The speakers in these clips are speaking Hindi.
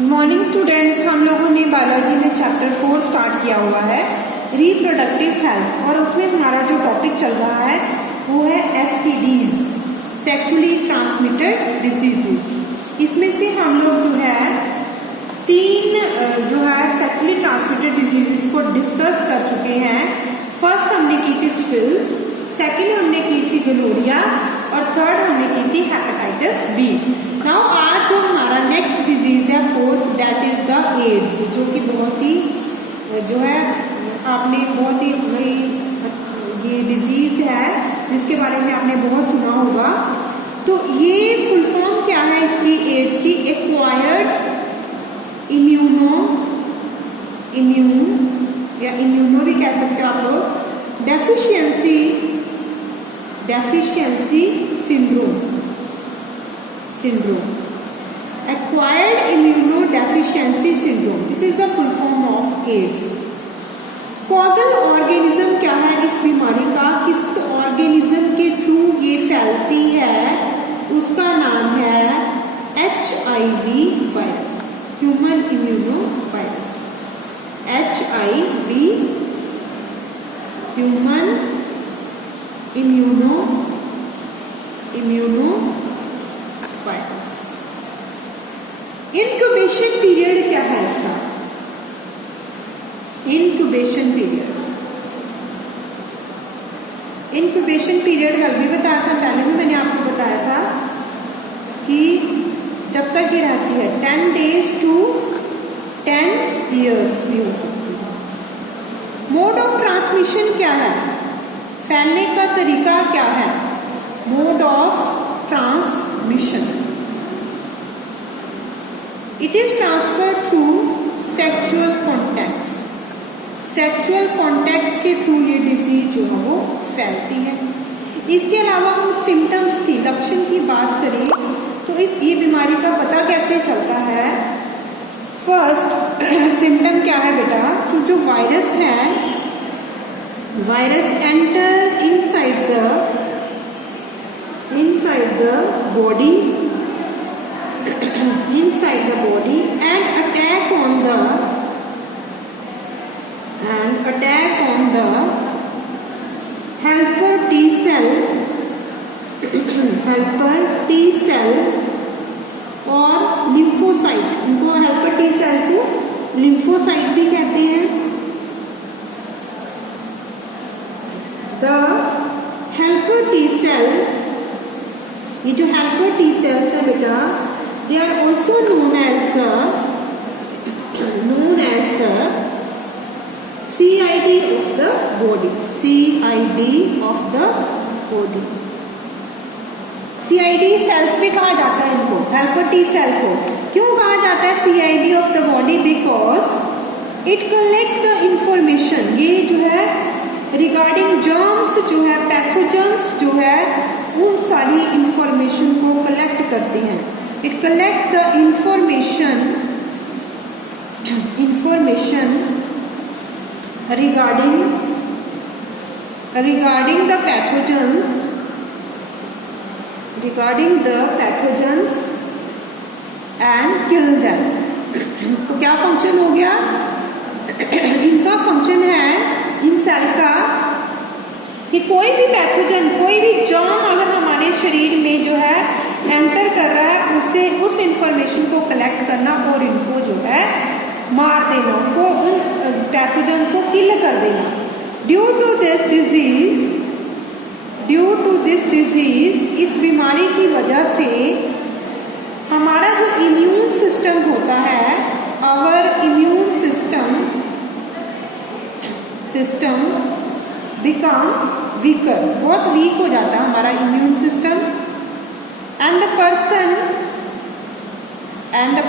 गुड मॉर्निंग स्टूडेंट्स, हम लोगों ने बायोलॉजी में चैप्टर 4 स्टार्ट किया हुआ है रिप्रोडक्टिव हेल्थ, और उसमें हमारा जो टॉपिक चल रहा है वो है एसटीडीज, सेक्सुअली ट्रांसमिटेड डिजीजेस। इसमें से हम लोग जो है तीन सेक्सुअली ट्रांसमिटेड डिजीजेस को डिस्कस कर चुके हैं। फर्स्ट हमने की थी स्पिल्स, सेकेंड हमने की थी गोनोरिया और थर्ड हमने की थी हेपेटाइटिस बी। नाउ आज जो हमारा नेक्स्ट डिजीज है fourth, that is the AIDS, जो कि बहुत ही जो है आपने बहुत ही ये डिजीज है जिसके बारे में आपने बहुत सुना होगा। तो ये फुल फॉर्म क्या है इसकी, एड्स की? एक्वायर्ड इम्यूनो भी कह सकते हो आप लोग, deficiency syndrome, acquired immunodeficiency syndrome, this is the full form of AIDS। Causal organism क्या है इस बीमारी का, किस ऑर्गेनिज्म के थ्रू ये फैलती है, उसका नाम है HIV virus, human immuno virus. HIV human immuno virus. Incubation period क्या है इसका? इंक्यूबेशन पीरियड कल भी बताया था, पहले भी मैंने आपको बताया था कि जब तक ये रहती है 10 days to 10 years भी हो सकती है। मोड ऑफ ट्रांसमिशन क्या है, फैलने का तरीका क्या है? Mode of transmission, it is transferred through sexual contacts. Sexual contacts के थ्रू ये डिजीज जो है वो फैलती है। इसके अलावा हम सिम्टम्स की, लक्षण की बात करें तो ये बीमारी का पता कैसे चलता है? फर्स्ट सिम्टम क्या है बेटा, कि जो वायरस है, virus enter inside the body and attack on the helper T cell और lymphocyte। इनको helper T cell को lymphocyte भी कहते हैं। The helper T cell, ये जो हेल्पर टी सेल्स है बेटा, they are also known as the CID of the body. CID cells भी कहा जाता है इनको, हेल्पर टी सेल को। क्यों कहा जाता है CID of the body? Because it collect the information, ये जो है रिगार्डिंग जर्म्स जो है, पैथोजेंस जो है, उन सारी इंफॉर्मेशन को कलेक्ट करते हैं। It collect the information regarding the pathogens and kill them। तो क्या फंक्शन हो गया इनका? फंक्शन है इन सेल का कि कोई भी पैथोजन, कोई भी जर्म अगर हमारे शरीर में जो है एंटर कर रहा है, उससे उस इंफॉर्मेशन को कलेक्ट करना और इनको जो है मार देना, उनको उन पैथोजन्स को किल कर देना। ड्यू टू दिस डिजीज, इस बीमारी की वजह से हमारा जो इम्यून सिस्टम होता है, our immune system become weaker, बहुत वीक हो जाता है हमारा immune system. And the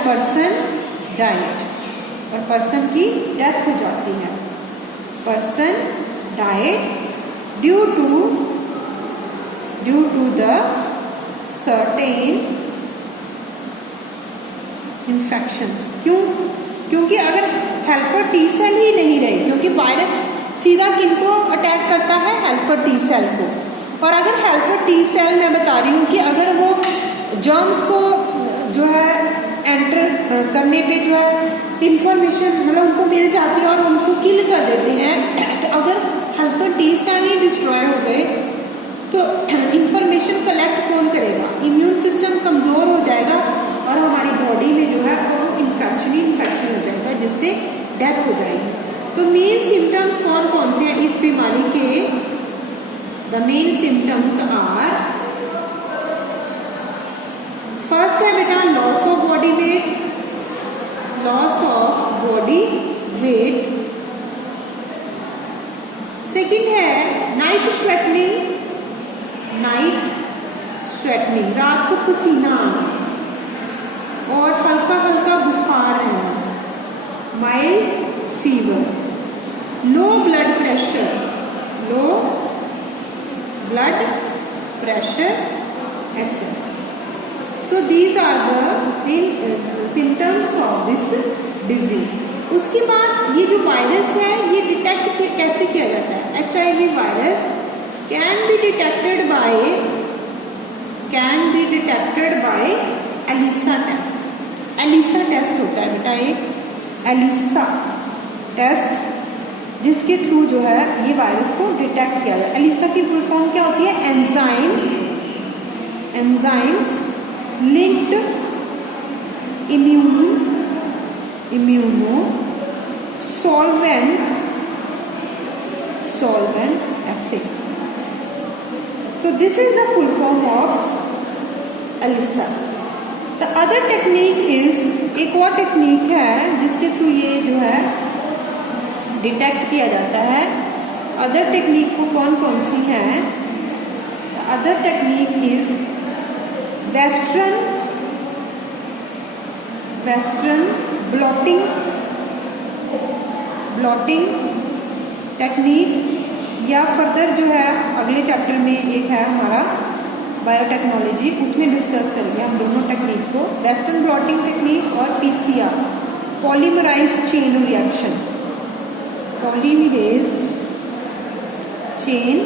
person died, और पर्सन की डेथ हो जाती है। Person died due to the certain infections. क्योंकि अगर हेल्पर टी सेल ही नहीं रहे, क्योंकि वायरस सीधा किनको अटैक करता है? हेल्पर टी सेल को। और अगर हेल्पर टी सेल, मैं बता रही हूँ कि अगर वो जर्म्स को जो है एंटर करने पे जो है इंफॉर्मेशन मतलब उनको मिल जाती है और उनको किल कर देते हैं। तो अगर हेल्पर टी सेल ही डिस्ट्रॉय हो गए तो इंफॉर्मेशन कलेक्ट कौन करेगा? इम्यून सिस्टम कमज़ोर हो जाएगा और हमारी बॉडी में जो है वो इन्फेक्शन हो जाएगा जिससे डेथ हो जाएगी। तो मेन सिम्टम्स कौन कौन से हैं इस बीमारी के? The main symptoms are, first है बेटा loss of body weight, loss of body weight. Second है नाइट स्वेटनिंग, रात को पसीना आना और हल्का हल्का बुखार रहना, mild fever, low blood pressure etc. So these are the symptoms of this disease. उसके बाद ये जो वायरस है ये डिटेक्ट कैसे किया जाता है? HIV virus can be detected by ELISA test. ELISA test होता है बेटा, एक एलिसा टेस्ट जिसके थ्रू जो है ये वायरस को डिटेक्ट किया जाता है। एलिसा की फुल फॉर्म क्या होती है? Enzymes linked immuno solvent assay. So this is the full form of ELISA. The other technique is, एक और टेक्निक है जिसके थ्रू ये जो है डिटेक्ट किया जाता है। अदर टेक्निक को कौन कौन सी है? The other technique is western blotting technique, या फर्दर जो है अगले चैप्टर में एक है हमारा बायोटेक्नोलॉजी, उसमें डिस्कस करेंगे हम दोनों टेक्निक को, वेस्टर्न ब्लॉटिंग टेक्निक और PCR polymerised chain reaction, polymerase chain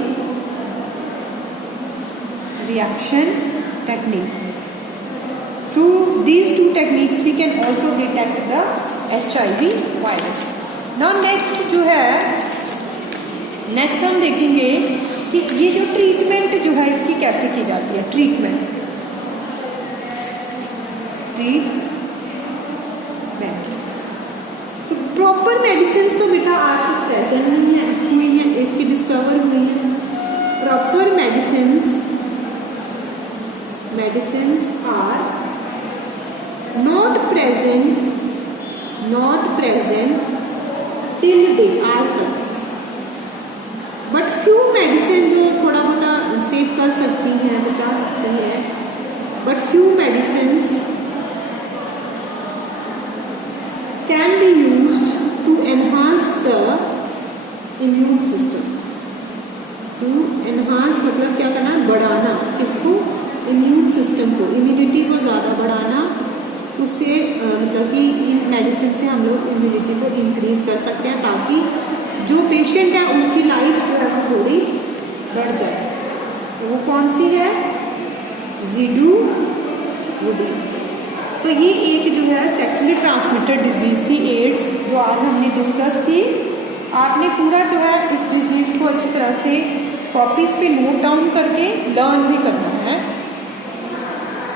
reaction technique. Through these two techniques we can also detect the HIV virus. Now next जो है, नेक्स्ट हम देखेंगे कि ये जो ट्रीटमेंट जो है इसकी कैसे की जाती है। ट्रीटमेंट तो प्रॉपर मेडिसिन तो बेटा आज प्रेजेंट नहीं है, हुई है, इसकी डिस्कवर हुई है। Proper medicine are not present till date, आज तक। बट फ्यू मेडिसिन जो थोड़ा बहुत सेव कर सकती हैं, बचा सकते हैं, but few medicine can be used to enhance the immune system. To enhance मतलब क्या करना? बढ़ाना। किसको? इम्यून सिस्टम को, इम्यूनिटी को ज़्यादा बढ़ाना। उससे मतलब कि इन मेडिसिन से हम लोग इम्यूनिटी को इंक्रीज कर सकते हैं ताकि जो पेशेंट है उसकी लाइफ जो है वो थोड़ी बढ़ जाए। तो वो कौन सी है? ज़िडुवुडी। तो ये एक जो है सेक्सुअली ट्रांसमिटेड डिजीज़ थी, एड्स, जो आज हमने डिस्कस की। आपने पूरा जो है इस डिजीज़ को अच्छी तरह से कॉपीज़ पे नोट डाउन करके लर्न भी करना।